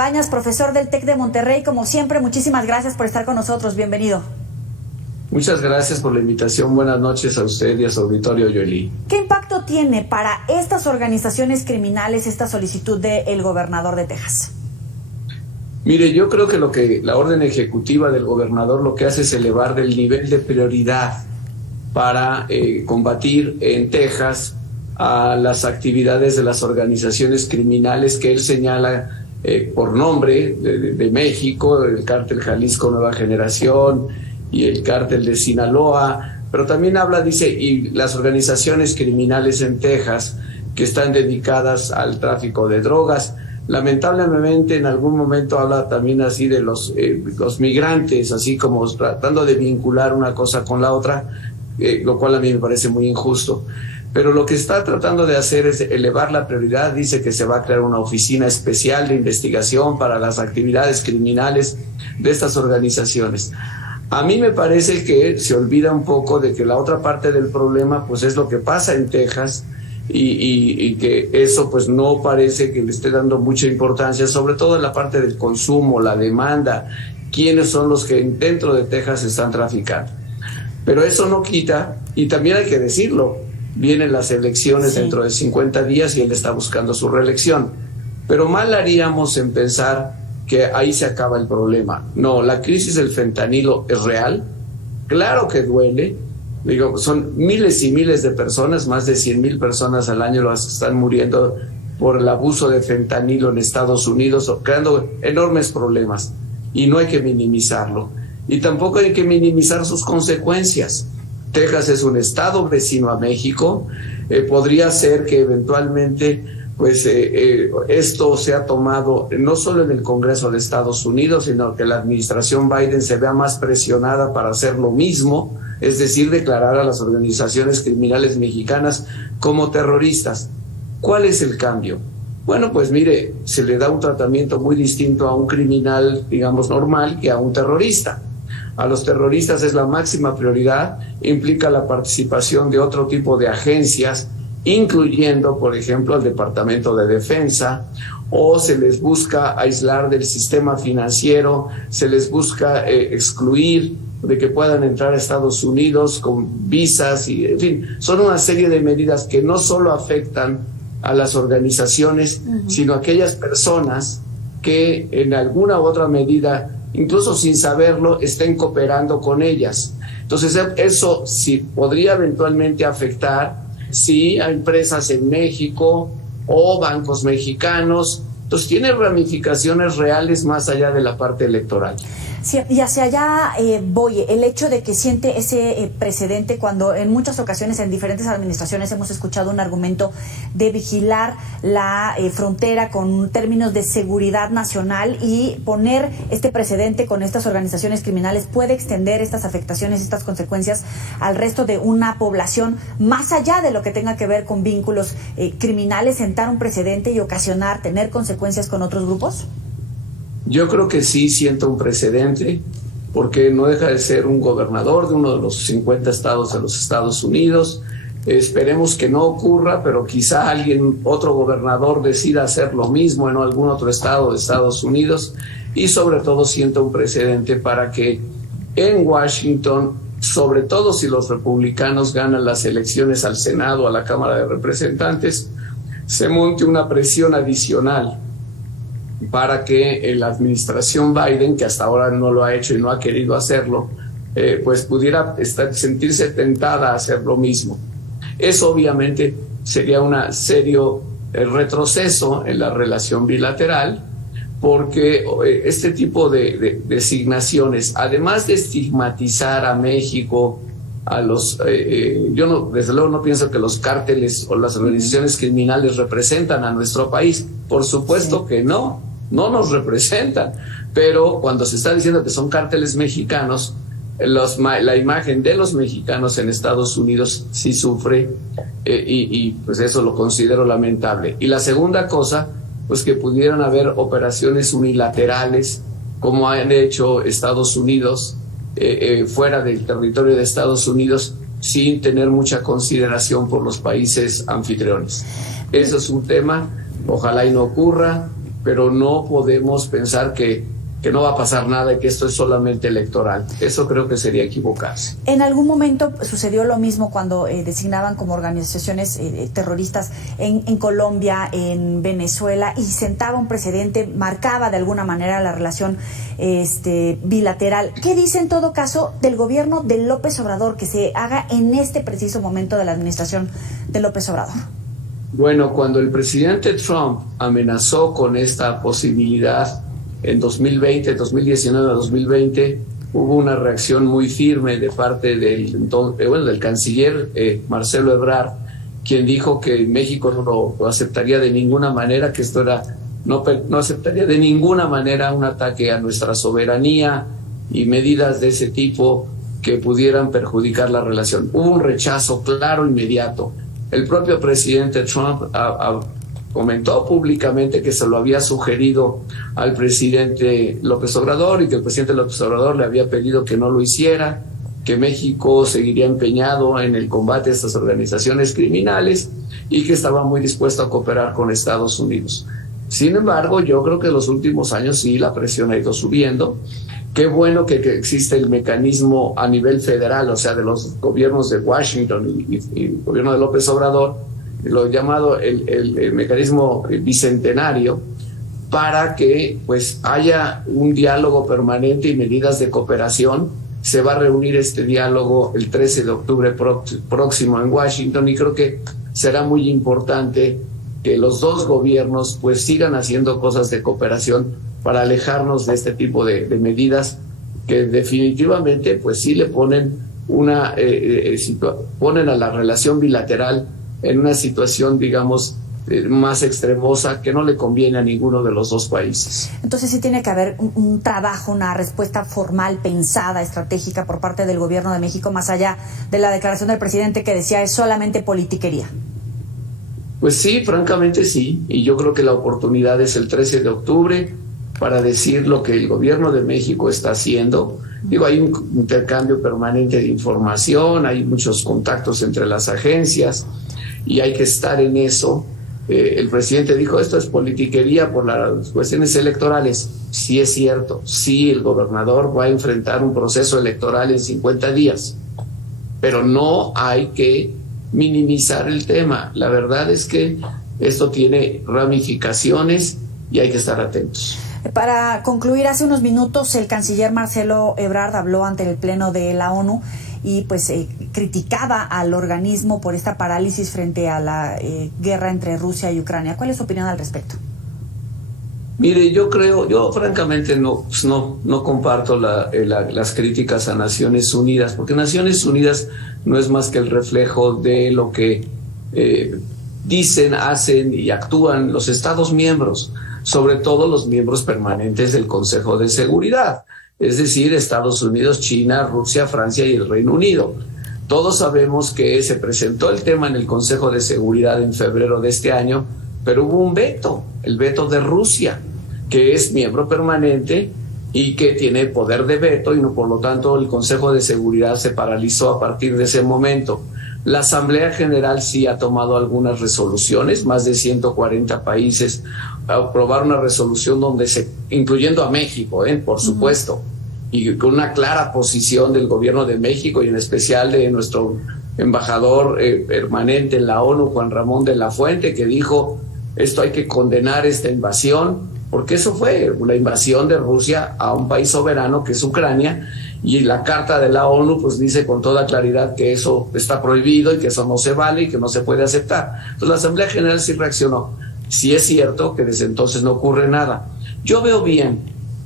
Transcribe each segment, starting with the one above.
Cabañas, profesor del TEC de Monterrey. Como siempre, muchísimas gracias por estar con nosotros. Bienvenido. Muchas gracias por la invitación. Buenas noches a usted y a su auditorio, Yoeli. ¿Qué impacto tiene para estas organizaciones criminales esta solicitud del gobernador de Texas? Mire, yo creo que la orden ejecutiva del gobernador lo que hace es elevar el nivel de prioridad para combatir en Texas a las actividades de las organizaciones criminales que él señala por nombre de México, el Cártel Jalisco Nueva Generación y el Cártel de Sinaloa, pero también habla, dice, y las organizaciones criminales en Texas que están dedicadas al tráfico de drogas. Lamentablemente en algún momento habla también así de los migrantes, así como tratando de vincular una cosa con la otra, lo cual a mí me parece muy injusto. Pero lo que está tratando de hacer es elevar la prioridad. Dice que se va a crear una oficina especial de investigación para las actividades criminales de estas organizaciones. A mí me parece que se olvida un poco de que la otra parte del problema pues es lo que pasa en Texas y que eso pues no parece que le esté dando mucha importancia, sobre todo en la parte del consumo, la demanda, quiénes son los que dentro de Texas están traficando. Pero eso no quita, y también hay que decirlo, vienen las elecciones dentro de 50 días y él está buscando su reelección. Pero mal haríamos en pensar que ahí se acaba el problema. No, la crisis del fentanilo es real, claro que duele. Digo, son miles y miles de personas, más de 100,000 personas al año las que están muriendo por el abuso de fentanilo en Estados Unidos, creando enormes problemas, y no hay que minimizarlo. Y tampoco hay que minimizar sus consecuencias. Texas es un estado vecino a México, podría ser que eventualmente pues esto sea tomado no solo en el Congreso de Estados Unidos, sino que la administración Biden se vea más presionada para hacer lo mismo, es decir, declarar a las organizaciones criminales mexicanas como terroristas. ¿Cuál es el cambio? Bueno, pues mire, se le da un tratamiento muy distinto a un criminal, digamos, normal que a un terrorista. A los terroristas es la máxima prioridad, implica la participación de otro tipo de agencias, incluyendo, por ejemplo, el Departamento de Defensa, o se les busca aislar del sistema financiero, se les busca excluir de que puedan entrar a Estados Unidos con visas, y en fin, son una serie de medidas que no solo afectan a las organizaciones, sino a aquellas personas que en alguna u otra medida, incluso sin saberlo, estén cooperando con ellas. Entonces eso sí podría eventualmente afectar a empresas en México o bancos mexicanos. Entonces tiene ramificaciones reales más allá de la parte electoral. Sí, y hacia allá voy, el hecho de que siente ese precedente cuando en muchas ocasiones en diferentes administraciones hemos escuchado un argumento de vigilar la frontera con términos de seguridad nacional, y poner este precedente con estas organizaciones criminales puede extender estas afectaciones, estas consecuencias al resto de una población, más allá de lo que tenga que ver con vínculos criminales, sentar un precedente y ocasionar, tener consecuencias con otros grupos. Yo creo que sí siento un precedente, porque no deja de ser un gobernador de uno de los 50 estados de los Estados Unidos. Esperemos que no ocurra, pero quizá otro gobernador decida hacer lo mismo en algún otro estado de Estados Unidos, y sobre todo siento un precedente para que en Washington, sobre todo si los republicanos ganan las elecciones al Senado, a la Cámara de Representantes, se monte una presión adicional para que la administración Biden, que hasta ahora no lo ha hecho y no ha querido hacerlo, pues pudiera sentirse tentada a hacer lo mismo. Eso obviamente sería un serio retroceso en la relación bilateral, porque este tipo de designaciones, además de estigmatizar a México, yo desde luego no pienso que los cárteles o las organizaciones criminales representan a nuestro país. Por supuesto que no nos representan, pero cuando se está diciendo que son cárteles mexicanos, la imagen de los mexicanos en Estados Unidos sí sufre, y pues eso lo considero lamentable. Y la segunda cosa, pues que pudieran haber operaciones unilaterales como han hecho Estados Unidos fuera del territorio de Estados Unidos, sin tener mucha consideración por los países anfitriones. Eso es un tema, ojalá y no ocurra. pero no podemos pensar que no va a pasar nada y que esto es solamente electoral. Eso creo que sería equivocarse. En algún momento sucedió lo mismo cuando designaban como organizaciones terroristas en Colombia, en Venezuela, y sentaba un precedente, marcaba de alguna manera la relación bilateral. ¿Qué dice en todo caso del gobierno de López Obrador que se haga en este preciso momento de la administración de López Obrador? Bueno, cuando el presidente Trump amenazó con esta posibilidad en 2019 a 2020, hubo una reacción muy firme de parte del canciller Marcelo Ebrard, quien dijo que México no lo aceptaría de ninguna manera, que esto no aceptaría de ninguna manera un ataque a nuestra soberanía y medidas de ese tipo que pudieran perjudicar la relación. Hubo un rechazo claro, inmediato. El propio presidente Trump comentó públicamente que se lo había sugerido al presidente López Obrador y que el presidente López Obrador le había pedido que no lo hiciera, que México seguiría empeñado en el combate a estas organizaciones criminales y que estaba muy dispuesto a cooperar con Estados Unidos. Sin embargo, yo creo que en los últimos años sí la presión ha ido subiendo. Qué bueno que existe el mecanismo a nivel federal, o sea, de los gobiernos de Washington y el gobierno de López Obrador, lo llamado el mecanismo bicentenario, para que pues haya un diálogo permanente y medidas de cooperación. Se va a reunir este diálogo el 13 de octubre próximo en Washington, y creo que será muy importante que los dos gobiernos pues sigan haciendo cosas de cooperación para alejarnos de este tipo de medidas que definitivamente pues sí le ponen ponen a la relación bilateral en una situación, digamos, más extremosa, que no le conviene a ninguno de los dos países. Entonces sí tiene que haber un trabajo, una respuesta formal, pensada, estratégica por parte del gobierno de México, más allá de la declaración del presidente que decía es solamente politiquería. Pues sí, francamente sí, y yo creo que la oportunidad es el 13 de octubre para decir lo que el gobierno de México está haciendo. Digo, hay un intercambio permanente de información, hay muchos contactos entre las agencias, y hay que estar en eso. El presidente dijo, esto es politiquería por las cuestiones electorales. Sí es cierto, sí el gobernador va a enfrentar un proceso electoral en 50 días, pero no hay que minimizar el tema. La verdad es que esto tiene ramificaciones y hay que estar atentos. Para concluir, hace unos minutos el canciller Marcelo Ebrard habló ante el Pleno de la ONU y pues criticaba al organismo por esta parálisis frente a la guerra entre Rusia y Ucrania. ¿Cuál es su opinión al respecto? Mire, yo francamente no comparto las críticas a Naciones Unidas, porque Naciones Unidas no es más que el reflejo de lo que dicen, hacen y actúan los Estados miembros, sobre todo los miembros permanentes del Consejo de Seguridad, es decir, Estados Unidos, China, Rusia, Francia y el Reino Unido. Todos sabemos que se presentó el tema en el Consejo de Seguridad en febrero de este año, pero hubo un veto, el veto de Rusia, que es miembro permanente y que tiene poder de veto, y por lo tanto el Consejo de Seguridad se paralizó a partir de ese momento. La Asamblea General sí ha tomado algunas resoluciones, más de 140 países aprobaron una resolución incluyendo a México, por supuesto, y con una clara posición del gobierno de México y en especial de nuestro embajador permanente en la ONU, Juan Ramón de la Fuente, que dijo, esto hay que condenar esta invasión, porque eso fue una invasión de Rusia a un país soberano que es Ucrania, y la Carta de la ONU pues dice con toda claridad que eso está prohibido y que eso no se vale y que no se puede aceptar. Entonces la Asamblea General sí reaccionó. Sí es cierto que desde entonces no ocurre nada. Yo veo bien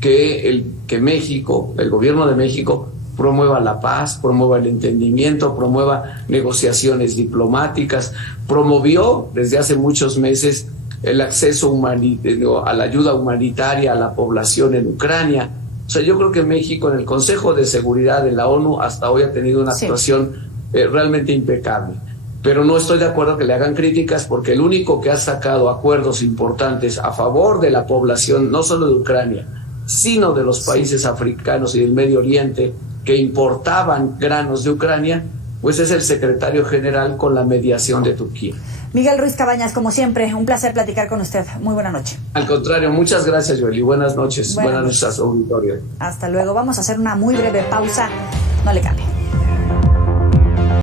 que México, el gobierno de México, promueva la paz, promueva el entendimiento, promueva negociaciones diplomáticas, promovió desde hace muchos meses el acceso a la ayuda humanitaria a la población en Ucrania. O sea, yo creo que México en el Consejo de Seguridad de la ONU hasta hoy ha tenido una actuación realmente impecable. Pero no estoy de acuerdo que le hagan críticas, porque el único que ha sacado acuerdos importantes a favor de la población, no solo de Ucrania, sino de los países africanos y del Medio Oriente que importaban granos de Ucrania, pues es el secretario general con la mediación de Turquía. Miguel Ruiz Cabañas, como siempre, un placer platicar con usted. Muy buena noche. Al contrario, muchas gracias, Joel, y buenas noches. Buenas noches a su auditorio. Hasta luego. Vamos a hacer una muy breve pausa. No le cambie.